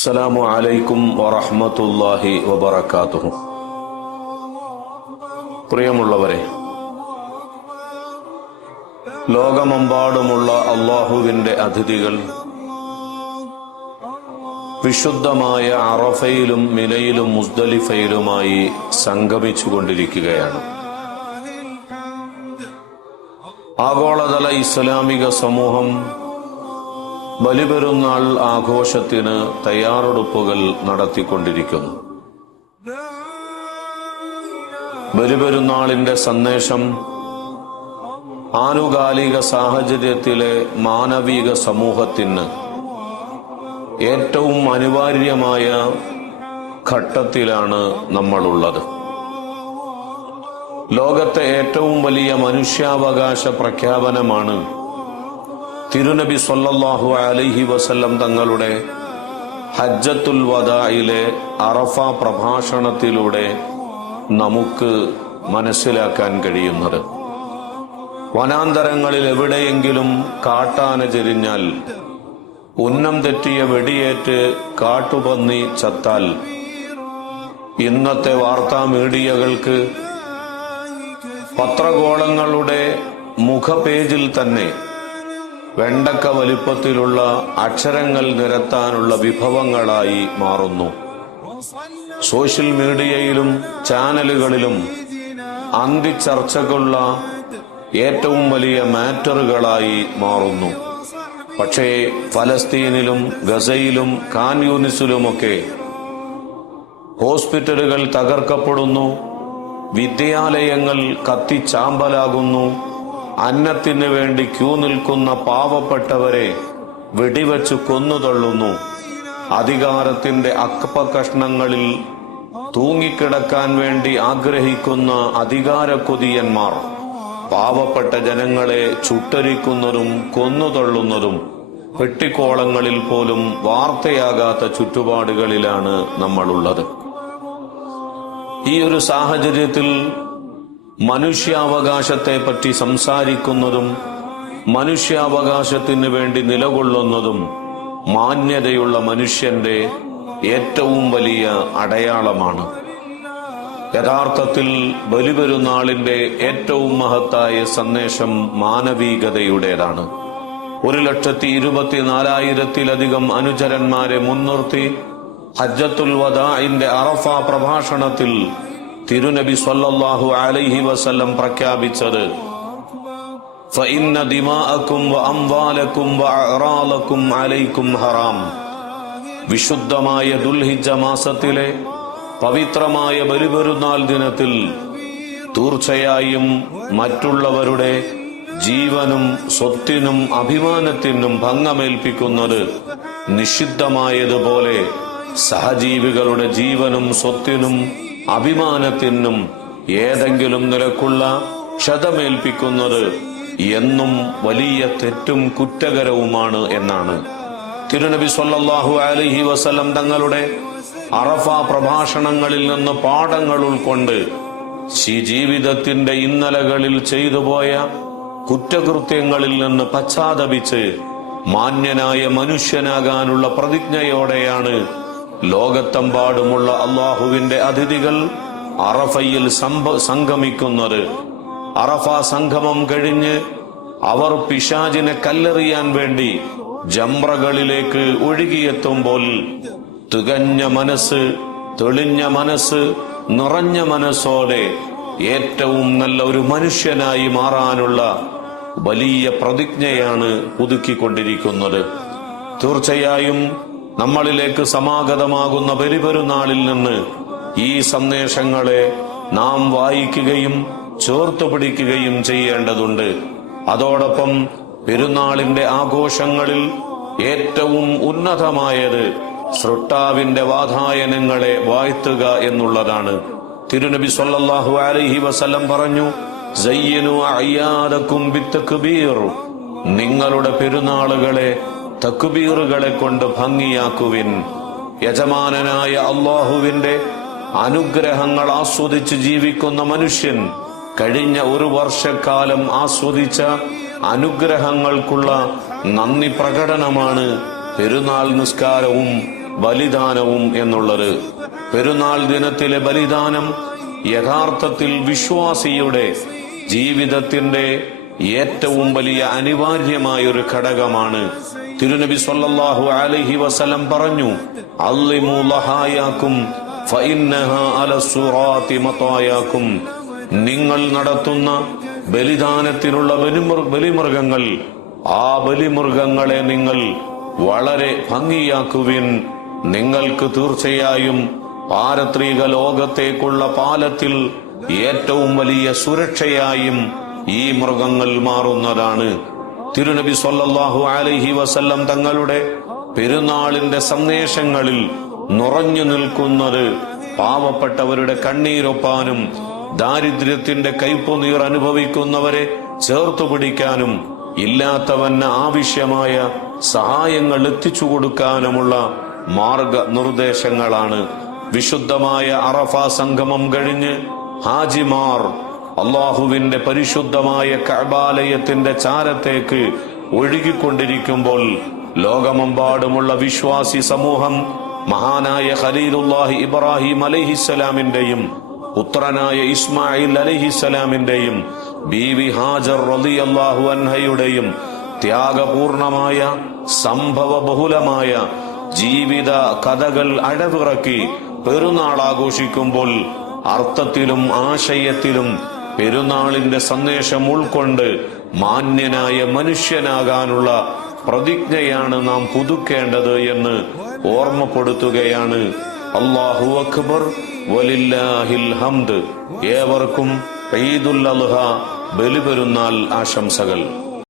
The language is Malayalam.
السلام عليكم ورحمة الله وبركاته പ്രിയമുള്ളവരെ ലോകമെമ്പാടുമുള്ള അള്ളാഹുവിന്റെ അതിഥികൾ വിശുദ്ധമായ അറഫയിലും മിനയിലും മുസ്ദലിഫയിലുമായി സംഗമിച്ചുകൊണ്ടിരിക്കുകയാണ് ആഗോളതല ഇസ്ലാമിക സമൂഹം ബലിപെരുന്നാൾ ആഘോഷത്തിന് തയ്യാറെടുപ്പുകൾ നടത്തിക്കൊണ്ടിരിക്കുന്നു. ബലിപെരുന്നാളിന്റെ സന്ദേശം ആനുകാലിക സാഹചര്യത്തിലെ മാനവിക സമൂഹത്തിന് ഏറ്റവും അനിവാര്യമായ ഘട്ടത്തിലാണ് നമ്മളുള്ളത്. ലോകത്തെ ഏറ്റവും വലിയ മനുഷ്യാവകാശ പ്രഖ്യാപനമാണ് തിരുനബി സൊല്ലാഹു അലൈഹി വസല്ലം തങ്ങളുടെ ഹജ്ജത്തുൽ വദായിലെ അറഫ പ്രഭാഷണത്തിലൂടെ നമുക്ക് മനസ്സിലാക്കാൻ കഴിയുന്നത്. വനാന്തരങ്ങളിൽ എവിടെയെങ്കിലും കാട്ടാന ചെരിഞ്ഞാൽ ഉന്നം തെറ്റിയ വെടിയേറ്റ് കാട്ടുപന്നി ചത്താൽ ഇന്നത്തെ വാർത്താ മീഡിയകൾക്ക് പത്രഗോളങ്ങളുടെ മുഖപേജിൽ തന്നെ വെണ്ടക്ക വലിപ്പത്തിലുള്ള അക്ഷരങ്ങൾ നിരത്താനുള്ള വിഭവങ്ങളായി മാറുന്നു. സോഷ്യൽ മീഡിയയിലും ചാനലുകളിലും അന്തിച്ചർച്ചകളുള്ള ഏറ്റവും വലിയ മാറ്ററുകളായി മാറുന്നു. പക്ഷേ ഫലസ്തീനിലും ഗസയിലും ഖാൻ യൂണിസിലുമൊക്കെ ഹോസ്പിറ്റലുകൾ തകർക്കപ്പെടുന്നു വിദ്യാലയങ്ങൾ കത്തിച്ചാമ്പലാകുന്നു അന്നത്തിന് വേണ്ടി ക്യൂ നിൽക്കുന്ന പാവപ്പെട്ടവരെ വെടിവെച്ചു കൊന്നുതള്ളുന്നു അധികാരത്തിന്റെ അക്കപ്പ കഷ്ണങ്ങളിൽ തൂങ്ങിക്കിടക്കാൻ വേണ്ടി ആഗ്രഹിക്കുന്ന അധികാര കൊതിയന്മാർ പാവപ്പെട്ട ജനങ്ങളെ ചുട്ടരിക്കുന്നതും കൊന്നുതള്ളുന്നതും പെട്ടിക്കോളങ്ങളിൽ പോലും വാർത്തയാകാത്ത ചുറ്റുപാടുകളിലാണ് നമ്മളുള്ളത്. ഈ ഒരു സാഹചര്യത്തിൽ മനുഷ്യാവകാശത്തെ പറ്റി സംസാരിക്കുന്നതും മനുഷ്യാവകാശത്തിന് വേണ്ടി നിലകൊള്ളുന്നതും മാന്യതയുള്ള മനുഷ്യന്റെ ഏറ്റവും വലിയ അടയാളമാണ്. യഥാർത്ഥത്തിൽ ബലിപെരുന്നാളിന്റെ ഏറ്റവും മഹത്തായ സന്ദേശം മാനവികതയുടേതാണ്. ഒരു ലക്ഷത്തി ഇരുപത്തിനാലായിരത്തിലധികം അനുചരന്മാരെ മുൻനിർത്തി ഹജ്ജത്തുൽ വദാഇന്റെ അറഫ പ്രഭാഷണത്തിൽ തിരുനബി സല്ലല്ലാഹു അലൈഹി വസല്ലം പ്രഖ്യാപിച്ചത് فإن دماءكم وأموالكم وأعراضكم عليكم حرام വിശുദ്ധമായ ദുൽഹിജ മാസത്തിലെ പവിത്രമായ ബലിപെരുന്നാൾ ദിനത്തിൽ തീർച്ചയായും മറ്റുള്ളവരുടെ ജീവനും സ്വത്തിനും അഭിമാനത്തിനും ഭംഗമേൽപ്പിക്കുന്നത് നിഷിദ്ധമായതുപോലെ സഹജീവികളുടെ ജീവനും സ്വത്തിനും അഭിമാനത്തിനും ഏതെങ്കിലും നിലക്കുള്ള ക്ഷതമേൽപ്പിക്കുന്നത് എന്നും വലിയ തെറ്റും കുറ്റകരവുമാണ് എന്നാണ്. തിരുനബി സൊല്ലാഹു അലഹി വസല്ലം തങ്ങളുടെ അറഫ പ്രഭാഷണങ്ങളിൽ നിന്ന് പാഠങ്ങൾ ഉൾക്കൊണ്ട് ജീവിതത്തിന്റെ ഇന്നലകളിൽ ചെയ്തുപോയ കുറ്റകൃത്യങ്ങളിൽ നിന്ന് പശ്ചാത്തപിച്ച് മാന്യനായ മനുഷ്യനാകാനുള്ള പ്രതിജ്ഞയോടെയാണ് ലോകത്തെമ്പാടുമുള്ള അള്ളാഹുവിന്റെ അതിഥികൾ അറഫയിൽ സംഗമിക്കുന്നത്. അറഫ സംഗമം കഴിഞ്ഞ് അവർ പിശാജിനെ കല്ലെറിയാൻ വേണ്ടി ജംറകളിലേക്ക് ഒഴുകിയെത്തുമ്പോൾ തികഞ്ഞ മനസ്സ് തെളിഞ്ഞ മനസ്സ് നിറഞ്ഞ മനസ്സോടെ ഏറ്റവും നല്ല ഒരു മനുഷ്യനായി മാറാനുള്ള വലിയ പ്രതിജ്ഞയാണ് പുതുക്കിക്കൊണ്ടിരിക്കുന്നത്. തീർച്ചയായും നമ്മളിലേക്ക് സമാഗതമാകുന്ന ബലിപെരുന്നാളിൽ നിന്ന് ഈ സന്ദേശങ്ങളെ നാം വായിക്കുകയും ചേർത്ത് പിടിക്കുകയും ചെയ്യേണ്ടതുണ്ട്. അതോടൊപ്പം പെരുന്നാളിന്റെ ആഘോഷങ്ങളിൽ ഏറ്റവും ഉന്നതമായത് സൃഷ്ടാവിന്റെ വാതായനങ്ങളെ വാഴ്ത്തുക എന്നുള്ളതാണ്. തിരുനബി സല്ലല്ലാഹു അലൈഹി വസല്ലം പറഞ്ഞു നിങ്ങളുടെ പെരുന്നാളുകളെ തക്ബീറുകളെ കൊണ്ട് ഭംഗിയാക്കുവിൻ. യജമാനനായ അള്ളാഹുവിന്റെ അനുഗ്രഹങ്ങൾ ആസ്വദിച്ച് ജീവിക്കുന്ന മനുഷ്യൻ കഴിഞ്ഞ ഒരു വർഷക്കാലം ആസ്വദിച്ച അനുഗ്രഹങ്ങൾക്കുള്ള നന്ദി പ്രകടനമാണ് പെരുന്നാൾ നിസ്കാരവും ബലിദാനവും എന്നുള്ളത്. പെരുന്നാൾ ദിനത്തിലെ ബലിദാനം യഥാർത്ഥത്തിൽ വിശ്വാസിയുടെ ജീവിതത്തിന്റെ ഏറ്റവും വലിയ അനിവാര്യമായ ഒരു ഘടകമാണ്. തിരുനബി സല്ലല്ലാഹു അലൈഹി വസല്ലം പറഞ്ഞു അല്ലിമു മതായാക്കും നിങ്ങൾ നടത്തുന്ന ബലിദാനത്തിനുള്ള ബലിമൃ ബലിമൃഗങ്ങൾ ആ ബലിമൃഗങ്ങളെ നിങ്ങൾ വളരെ ഭംഗിയാക്കുവിൻ. നിങ്ങൾക്ക് തീർച്ചയായും പാരത്രിക ലോകത്തേക്കുള്ള പാലത്തിൽ ഏറ്റവും വലിയ സുരക്ഷയായും ഈ മൃഗങ്ങൾ മാറുന്നതാണ്. തിരുനബി സൊല്ലാഹു അലൈഹി വസല്ലം തങ്ങളുടെ പെരുന്നാളിന്റെ സന്ദേശങ്ങളിൽ നിറഞ്ഞു നിൽക്കുന്നത് പാവപ്പെട്ടവരുടെ കണ്ണീരൊപ്പാനും ദാരിദ്ര്യത്തിന്റെ കയ്പുനീർ അനുഭവിക്കുന്നവരെ ചേർത്തു പിടിക്കാനും ഇല്ലാത്തവന് ആവശ്യമായ സഹായങ്ങൾ എത്തിച്ചു കൊടുക്കാനുമുള്ള മാർഗ നിർദ്ദേശങ്ങളാണ് വിശുദ്ധമായ അറഫ സംഗമം കഴിഞ്ഞ് ഹാജിമാർ അള്ളാഹുവിന്റെ പരിശുദ്ധമായ കബാലയത്തിന്റെ ചാരത്തേക്ക് ഒഴുകിക്കൊണ്ടിരിക്കുമ്പോൾ ലോകമെമ്പാടുമുള്ള വിശ്വാസി സമൂഹം മഹാനായ ഖലീലുല്ലാഹി ഇബ്രാഹിം അലഹിസലാമിന്റെയും പുത്രനായ ഇസ്മായിൽ അലഹിസലാമിന്റെയും ബീവി ഹാജർ റലി അള്ളാഹു അൻഹയുടെയും ത്യാഗപൂർണമായ സംഭവ ബഹുലമായ ജീവിത കഥകൾ അടവിറക്കി പെരുന്നാൾ ആഘോഷിക്കുമ്പോൾ അർത്ഥത്തിലും ആശയത്തിലും പെരുന്നാളിന്റെ സന്ദേശം ഉൾക്കൊണ്ട് മാന്യനായ മനുഷ്യനാകാനുള്ള പ്രതിജ്ഞയാണ് നാം പുതുക്കേണ്ടത് എന്ന് ഓർമ്മപ്പെടുത്തുകയാണ്. അള്ളാഹു അക്ബർ വലില്ലാഹിൽ ഹംദ്. ഏവർക്കും ഈദുൽ അൽഹ ബലിപെരുന്നാൾ ആശംസകൾ.